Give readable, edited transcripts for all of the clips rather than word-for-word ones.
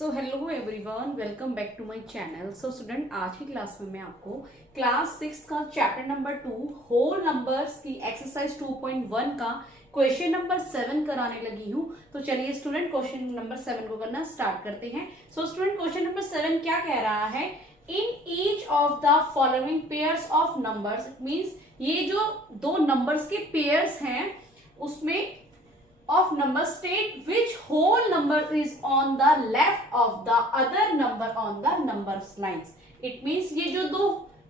So hello everyone, welcome back to my channel. So student, आज की class में मैं आपको क्लास 6 का चैप्टर नंबर 2 होल नंबर्स की एक्सरसाइज 2.1 का क्वेश्चन नंबर 7 कराने लगी हूँ। तो चलिए स्टूडेंट, क्वेश्चन नंबर 7 को करना स्टार्ट करते हैं। सो स्टूडेंट, क्वेश्चन नंबर 7 क्या कह रहा है? In each of the following pairs of numbers, it means ये जो दो नंबर्स के पेयर्स हैं उसमें of number state which whole number is on the left of the other number on the numbers lines. It means ये जो दो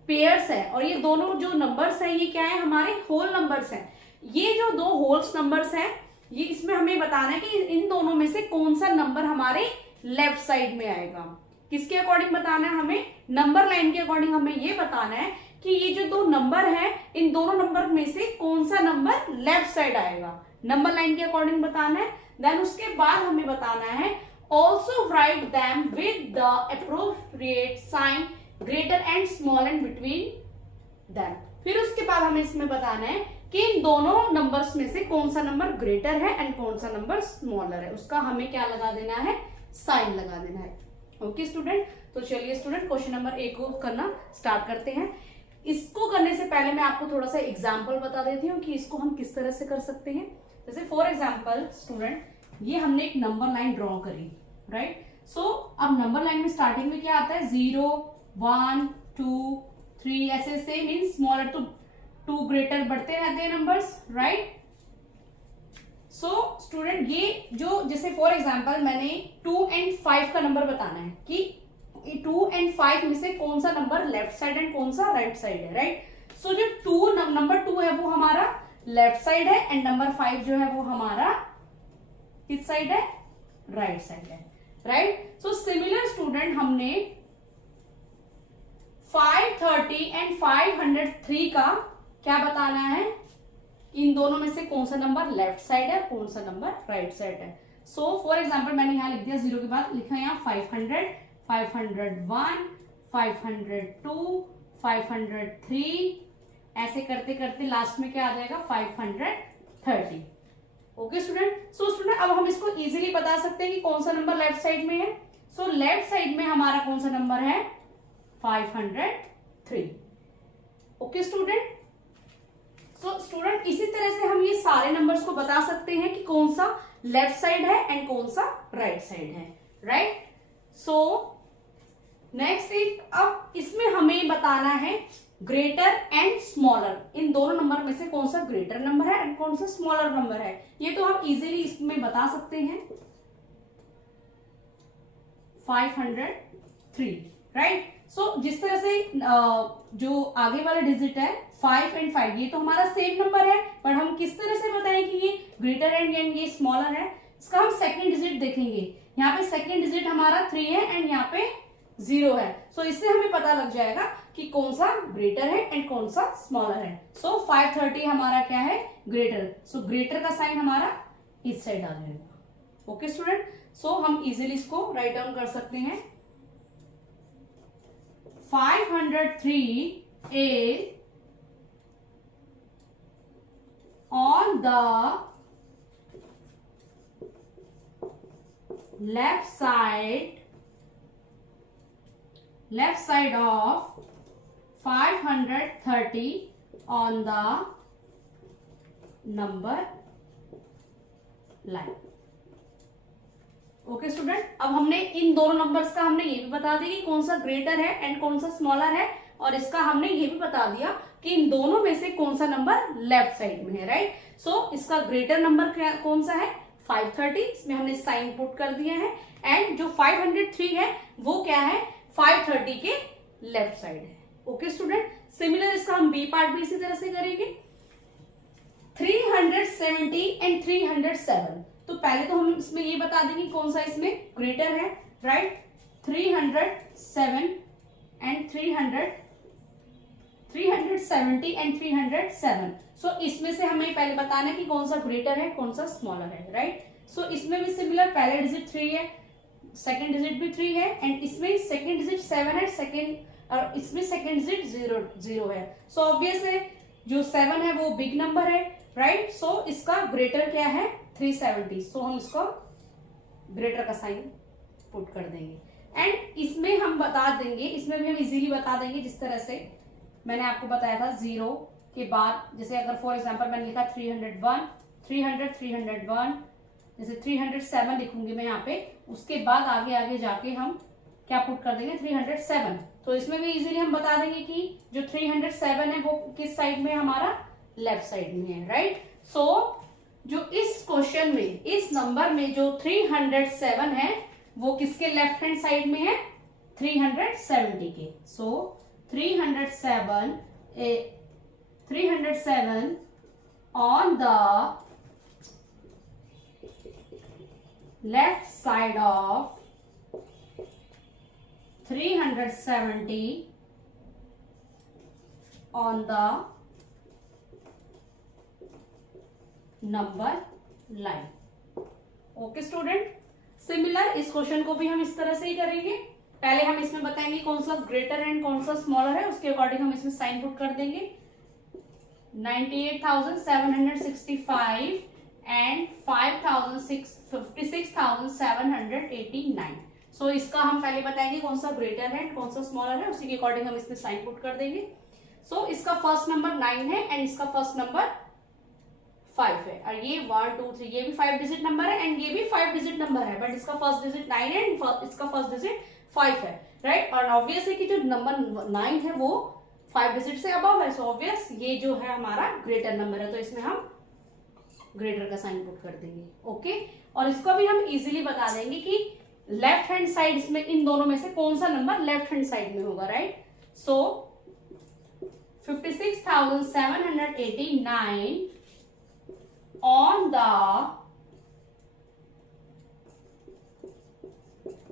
pairs है और ये दोनों जो नंबर्स है ये क्या है? हमारे होल नंबर्स हैं। ये जो दो होल्स नंबर्स हैं ये इसमें हमें बताना है कि इन दोनों में से कौन सा नंबर हमारे लेफ्ट साइड में आएगा। किसके अकॉर्डिंग बताना है? हमें नंबर लाइन के अकॉर्डिंग हमें ये बताना है कि ये जो दो नंबर है इन दोनों नंबर में से कौन सा नंबर लेफ्ट साइड आएगा। नंबर लाइन के अकॉर्डिंग बताना है। देन उसके बाद हमें बताना है also write them with the appropriate sign greater and small and between them. फिर उसके बाद हमें इसमें बताना है कि इन दोनों नंबर्स में से कौन सा नंबर ग्रेटर है एंड कौन सा नंबर स्मॉलर है। उसका हमें क्या लगा देना है? साइन लगा देना है। ओके स्टूडेंट, तो चलिए स्टूडेंट क्वेश्चन नंबर 1 को करना स्टार्ट करते हैं। इसको करने से पहले मैं आपको थोड़ा सा एग्जाम्पल बता देती हूँ कि इसको हम किस तरह से कर सकते हैं। जैसे फॉर एग्जाम्पल स्टूडेंट, ये हमने एक नंबर लाइन ड्रॉ करी, राइट। सो अब नंबर लाइन में स्टार्टिंग में क्या आता है? 0, 1, 2, 3 ऐसे से mean smaller to to greater बढ़ते रहते हैं नंबर्स, राइट। सो स्टूडेंट, ये जो जैसे फॉर एग्जाम्पल मैंने 2 and 5 का नंबर बताना है कि 2 and 5 में से कौन सा नंबर लेफ्ट साइड एंड कौन सा राइट साइड है, राइट। सो जो नंबर 2 है वो हमारा लेफ्ट साइड है एंड नंबर 5 जो है वो हमारा किस साइड है? राइट साइड है, राइट। सो सिमिलर स्टूडेंट, हमने 530 एंड 503 का क्या बताना है? इन दोनों में से कौन सा नंबर लेफ्ट साइड है, कौन सा नंबर राइट साइड है। सो फॉर एग्जाम्पल मैंने यहां लिख दिया 0 के बाद लिखा है यहाँ 500, 501, 502, 503 ऐसे करते करते लास्ट में क्या आ जाएगा? 530। ओके स्टूडेंट, सो स्टूडेंट अब हम इसको इजीली बता सकते हैं कि कौन सा नंबर लेफ्ट साइड में है। सो लेफ्ट साइड में हमारा कौन सा नंबर है? 503। ओके स्टूडेंट, सो स्टूडेंट इसी तरह से हम ये सारे नंबर्स को बता सकते हैं कि कौन सा लेफ्ट साइड है एंड कौन सा राइट साइड है, राइट। सो नेक्स्ट इज, अब इसमें हमें बताना है ग्रेटर एंड स्मॉलर। इन दोनों नंबर में से कौन सा ग्रेटर नंबर है एंड कौन सा स्मॉलर नंबर है। ये तो हम इजीली इसमें बता सकते हैं। 503, राइट। सो जिस तरह से जो आगे वाला डिजिट है 5 and 5 ये तो हमारा सेम नंबर है, पर हम किस तरह से बताएं कि ये ग्रेटर एंड ये स्मॉलर है। इसका हम सेकंड डिजिट देखेंगे। यहाँ पे सेकंड डिजिट हमारा 3 है एंड यहाँ पे 0 है। सो इससे हमें पता लग जाएगा कि कौन सा ग्रेटर है एंड कौन सा स्मॉलर है। सो 530 हमारा क्या है? ग्रेटर। सो ग्रेटर का साइन हमारा इस साइड आ जाएगा। ओके स्टूडेंट, सो हम इजीली इसको राइट डाउन कर सकते हैं। 503 is on the left side of 530 on the number line. Okay student, अब हमने इन दोनों नंबर्स का हमने ये भी बता दिया कि कौन सा ग्रेटर है एंड कौन सा स्मॉलर है, और इसका हमने ये भी बता दिया कि इन दोनों में से कौन सा नंबर लेफ्ट साइड में है, राइट। सो इसका ग्रेटर नंबर कौन सा है? 530। इसमें हमने साइन पुट कर दिया है। एंड जो 503 है वो क्या है? 530 के लेफ्ट साइड है। ओके स्टूडेंट, सिमिलर इसका हम बी पार्ट भी इसी तरह से करेंगे। 370 एंड 307, तो पहले तो हम इसमें ये बता देंगे कौन सा इसमें ग्रेटर है, राइट। 307 and 370 and 307। सो इसमें से हमें पहले बताना है कि कौन सा ग्रेटर है कौन सा स्मॉलर है, राइट। सो इसमें भी सिमिलर, पहले डिजिट 3 है, सेकेंड डिजिट भी 3 है एंड इसमें सेकेंड डिजिट 7 है, और इसमें सेकेंड डिजिट 0 है। सो ऑब्वियस है जो 7 है वो बिग नंबर है, राइट। सो इसका ग्रेटर क्या है? 370। सो हम इसको ग्रेटर का साइन पुट कर देंगे। एंड इसमें हम बता देंगे, इसमें भी हम इजीली बता देंगे, जिस तरह से मैंने आपको बताया था 0 के बाद, जैसे अगर फॉर एग्जांपल मैंने लिखा 301, 301, जैसे 307 लिखूंगी मैं यहाँ पे, उसके बाद आगे आगे जाके हम क्या पुट कर देंगे 307। तो इसमें भी इजीली हम बता देंगे कि जो 307 है वो किस साइड में, हमारा लेफ्ट साइड में है, राइट। सो जो इस क्वेश्चन में, इस नंबर में जो 307 है वो किसके लेफ्ट हैंड साइड में है, 370 के। सो 307 on the left side of 370 on the number line. Okay student, similar इस क्वेश्चन को भी हम इस तरह से ही करेंगे। पहले हम इसमें बताएंगे कौन सा ग्रेटर एंड कौन सा स्मॉलर है, उसके अकॉर्डिंग हम इसमें साइन पुट कर देंगे। 98,765 एंड 56,789। सो इसका हम पहले बताएंगे कौन सा ग्रेटर है कौन सा स्मॉलर है, उसी के अकॉर्डिंग हम इसमें साइन पुट कर देंगे। सो इसका फर्स्ट नंबर 9 है एंड इसका फर्स्ट नंबर 5 है, और ये 1 2 3 ये भी 5 डिजिट नंबर है एंड ये भी 5 डिजिट नंबर है, बट इसका फर्स्ट डिजिट 9 है एंड इसका फर्स्ट डिजिट 5 है, राइट। और ऑब्वियस है कि जो नंबर 9 है वो 5 डिजिट से अबव है, सो ऑब्वियस ये जो है हमारा ग्रेटर नंबर है, तो इसमें हम ग्रेटर का साइन पुट कर देंगे। ओके, और इसको भी हम इजीली बता देंगे कि लेफ्ट हैंड साइड इसमें इन दोनों में से कौन सा नंबर लेफ्ट हैंड साइड में होगा, right. So 56,789 on the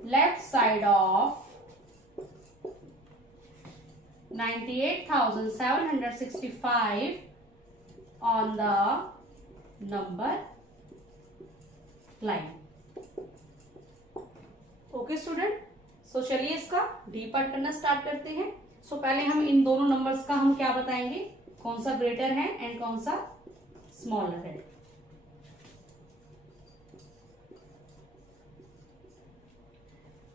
left side of 98,765 on the number line। Okay student, so चलिए इसका डी पार्ट करना स्टार्ट करते हैं। सो पहले हम इन दोनों नंबर्स का हम क्या बताएंगे, कौन सा ग्रेटर है एंड कौन सा स्मॉलर है।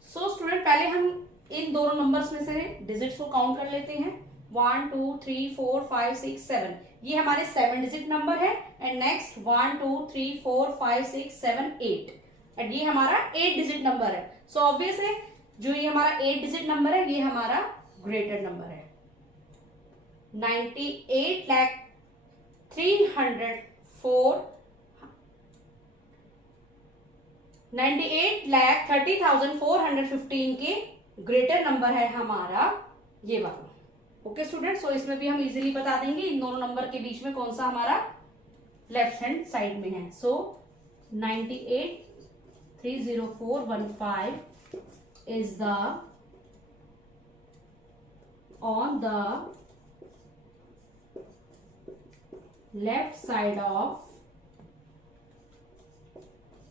सो स्टूडेंट, पहले हम इन दोनों नंबर्स में से डिजिट्स को काउंट कर लेते हैं। 1 2 3 4 5 6 7, ये हमारे 7 डिजिट नंबर है। एंड नेक्स्ट 1 2 3 4 5 6 7 8, एंड ये हमारा 8 डिजिट नंबर है। सो ऑब्वियस है जो ये हमारा 8 डिजिट नंबर है ये हमारा ग्रेटर नंबर है। 98,30,415 के ग्रेटर नंबर है हमारा ये वाला। ओके स्टूडेंट, सो इसमें भी हम इजीली बता देंगे इन दोनों नंबर के बीच में कौन सा हमारा लेफ्ट हैंड साइड में है। सो 98,30415 is the on the left side of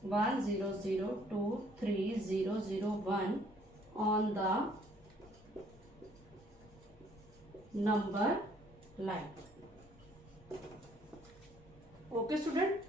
1002301 on the number line। Okay student,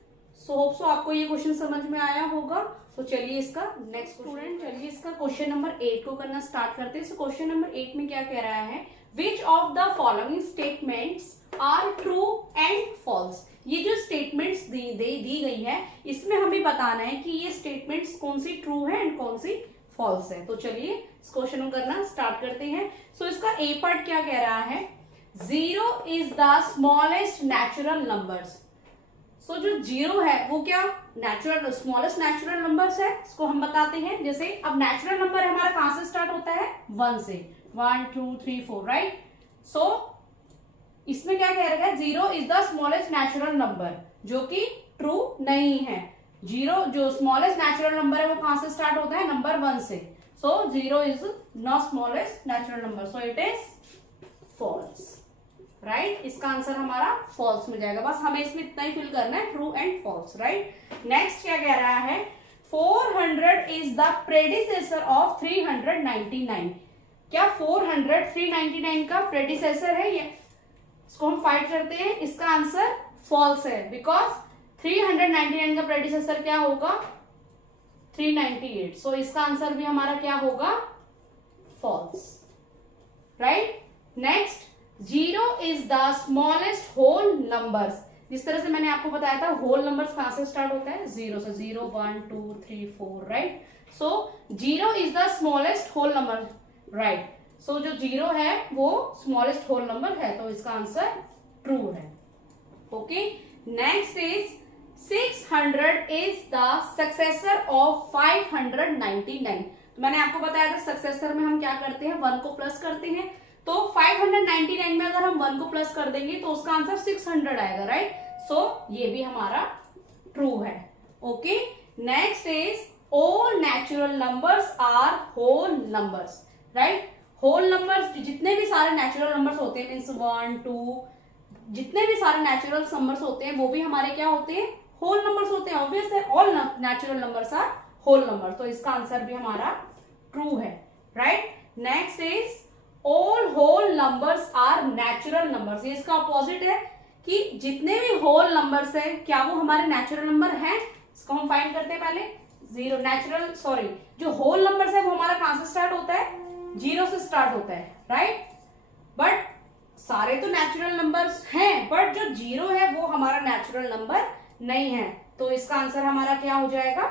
so hope so आपको ये क्वेश्चन समझ में आया होगा। तो चलिए इसका नेक्स्ट स्टूडेंट, चलिए इसका क्वेश्चन नंबर 8 को करना स्टार्ट करते हैं। सो क्वेश्चन नंबर 8 में क्या कह रहा है, which of the following statements are true and false. ये जो स्टेटमेंट्स दी गई है इसमें हमें बताना है कि ये स्टेटमेंट्स कौन सी ट्रू है एंड कौन सी फॉल्स है। तो चलिए इस क्वेश्चन को करना स्टार्ट करते हैं। सो इसका ए पार्ट क्या कह रहा है, 0 is the smallest natural numbers. So जो 0 है वो क्या नेचुरल स्मॉलेस्ट नेचुरल नंबर्स है, इसको हम बताते हैं। जैसे अब नेचुरल नंबर हमारा कहां से स्टार्ट होता है, 1 से, 1 2 3 4, राइट। सो इसमें क्या कह रहा है, 0 is the smallest natural number, जो कि ट्रू नहीं है। 0 जो स्मॉलेस्ट नेचुरल नंबर है वो कहां से स्टार्ट होता है, नंबर 1 से। So 0 is not smallest natural number, so it is false, right. इसका आंसर हमारा फॉल्स मिल जाएगा। बस हमें इसमें इतना ही फिल करना है, true and false, right. Next क्या कह रहा है, 400 इज द प्रेडिसेसर ऑफ 399। क्या 400 399 का प्रेडिसेसर है, ये इसको हम फाइंड करते हैं। इसका आंसर फॉल्स है, बिकॉज 399 का प्रेडिसेसर क्या होगा, 398। सो इसका आंसर भी हमारा क्या होगा, false, right. Next, 0 is the smallest whole numbers. जिस तरह से मैंने आपको बताया था होल नंबर्स कहां से स्टार्ट होता है, 0 से, 0 1 2 3 4, right. So 0 is the smallest whole number, right. So जो 0 है वो स्मॉलेस्ट होल नंबर है, तो इसका आंसर ट्रू है। Okay, next is 600 is the successor of 599। तो मैंने आपको बताया था सक्सेसर में हम क्या करते हैं, 1 को प्लस करते हैं। तो 599 में अगर हम 1 को प्लस कर देंगे तो उसका आंसर 600 आएगा, राइट। सो ये भी हमारा ट्रू है। Okay, next is all natural numbers are whole numbers, right. Whole numbers, जितने भी सारे नेचुरल नंबर्स होते हैं, मीन्स 1 2, जितने भी सारे नेचुरल नंबर्स होते हैं वो भी हमारे क्या होते हैं, होल नंबर्स होते हैं। ऑब्वियस है, all natural numbers are whole number, तो इसका आंसर भी हमारा ट्रू है, right. Next is all whole numbers are natural numbers. ये इसका अपोजिट है कि जितने भी होल नंबर्स है क्या वो हमारे नेचुरल नंबर हैं। इसको हम फाइंड करते हैं पहले। जीरो नेचुरल, सॉरी, जो होल नंबर्स है वो हमारा कहां से स्टार्ट होता है, 0 से स्टार्ट होता है, राइट। बट सारे तो नेचुरल नंबर्स हैं, बट जो 0 है वो हमारा नेचुरल नंबर नहीं है, तो इसका आंसर हमारा क्या हो जाएगा,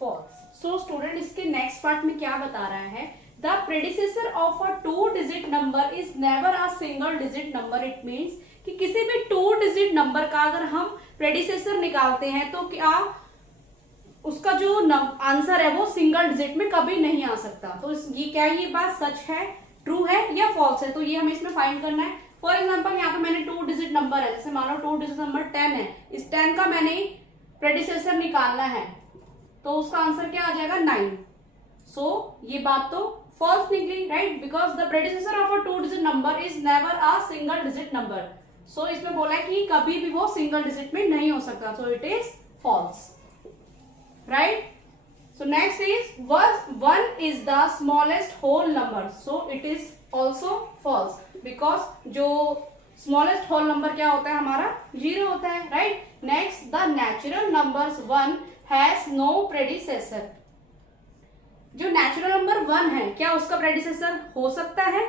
फॉल्स। सो स्टूडेंट, इसके नेक्स्ट पार्ट में क्या बता रहा है, the predecessor of a 2 digit number is never a single digit number. It means कि किसी भी 2 डिजिट नंबर का अगर हम प्रेडिसेसर निकालते हैं तो क्या उसका जो आंसर है वो सिंगल डिजिट में कभी नहीं आ सकता। तो ये क्या, ये बात सच है, ट्रू है या फॉल्स है, तो ये हमें इसमें फाइंड करना है। फॉर एग्जाम्पल यहाँ पे मैंने 2 डिजिट नंबर है, जैसे मान लो 2 डिजिट नंबर 10 है, इस 10 का मैंने प्रेडिसेसर निकालना है, तो उसका आंसर क्या आ जाएगा, 9। सो ये बात तो फॉल्स निकली, right, because the predecessor of a 2 digit number is never a single digit number. So इसमें बोला है कि कभी भी वो सिंगल डिजिट में नहीं हो सकता, so it is false, right. So next is 1 is the smallest whole number, so it is also false because जो smallest whole number क्या होता है हमारा, 0 होता है, right. Next, the natural numbers 1 has no predecessor. जो नेचुरल नंबर 1 है क्या उसका प्रेडिसेसर हो सकता है,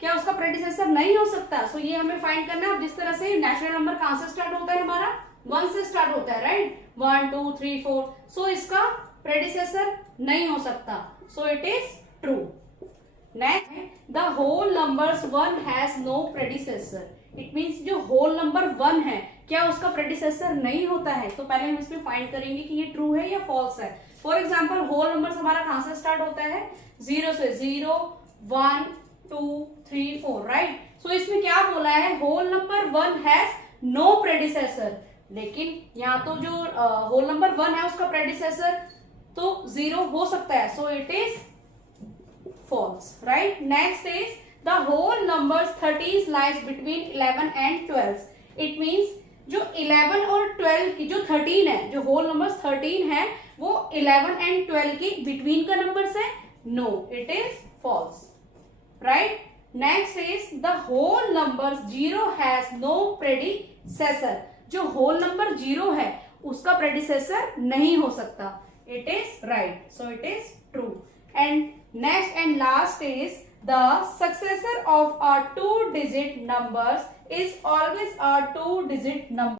क्या उसका प्रेडिसेसर नहीं हो सकता। सो ये हमें फाइंड करना है। जिस तरह से नेचुरल नंबर कहां से स्टार्ट होता है हमारा, 1 से स्टार्ट होता है, राइट, 1 2 3 4। सो इसका प्रेडिसेसर नहीं हो सकता, so it is true. Next, the whole numbers 1 has no predecessor. It means जो होल नंबर 1 है क्या उसका प्रेडिसेसर नहीं होता है, तो पहले हम इसमें फाइंड करेंगे कि ये ट्रू है या फॉल्स है। फॉर एग्जाम्पल, होल नंबर्स हमारा कहां से स्टार्ट होता है, 0 से, 0 1 2 3 4, राइट। सो इसमें क्या बोला है, whole number 1 has no predecessor, लेकिन यहाँ तो जो होल नंबर 1 है उसका प्रेडिसेसर तो 0 हो सकता है, so it is false, right. Next is the whole numbers 30 lies between 11 and 12। It means जो 11 और 12 की जो 13 है, जो होल नंबर्स 13 है वो 11 एंड 12 की बिटवीन का नंबर्स है, no, it is false, right. Next is the whole numbers 0 has no predecessor. जो होल नंबर 0 है उसका प्रेडिसेसर नहीं हो सकता, it is right, so it is true. And next and last is the successor of a 2 digit numbers is always a 2 digit number.